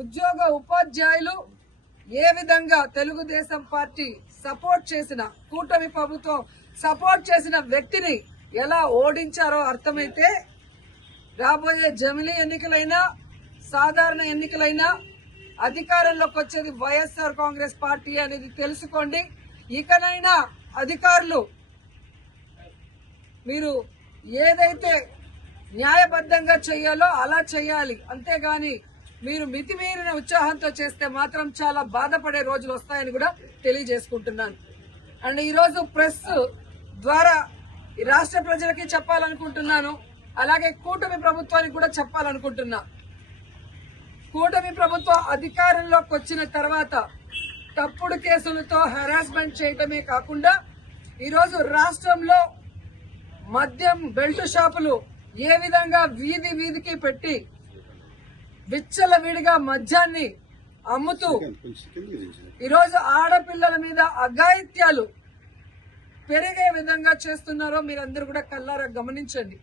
ఉద్యోగ ఉపాధ్యాయులు ఏ విధంగా తెలుగుదేశం పార్టీ సపోర్ట్ చేసిన కూటమి ప్రభుత్వం సపోర్ట్ చేసిన వ్యక్తిని ఎలా ఓడించారో అర్థమైతే రాబోయే జమిలీ ఎన్నికలైనా సాధారణ ఎన్నికలైనా అధికారంలోకి వచ్చేది వైఎస్ఆర్ కాంగ్రెస్ పార్టీ అనేది తెలుసుకోండి. ఇకనైనా అధికారులు మీరు ఏదైతే న్యాయబద్ధంగా చేయాలో అలా చేయాలి, అంతేగాని మీరు మితిమీరిన ఉత్సాహంతో చేస్తే మాత్రం చాలా బాధపడే రోజులు వస్తాయని కూడా తెలియజేసుకుంటున్నాను. అండ్ ఈరోజు ప్రెస్ ద్వారా ఈ రాష్ట్ర ప్రజలకి చెప్పాలనుకుంటున్నాను, అలాగే కూటమి ప్రభుత్వానికి కూడా చెప్పాలనుకుంటున్నా. కూటమి ప్రభుత్వం అధికారంలోకి వచ్చిన తర్వాత తప్పుడు కేసులతో హెరాస్మెంట్ చేయటమే కాకుండా ఈరోజు రాష్ట్రంలో మద్యం బెల్ట్ షాపులు ఏ విధంగా వీధి వీధికి పెట్టి విచ్చలవిడిగా మద్యాన్ని అమ్ముతూ ఈరోజు ఆడపిల్లల మీద అఘాయిత్యాలు పెరిగే విధంగా చేస్తున్నారో మీరందరూ కూడా కళ్ళారా గమనించండి.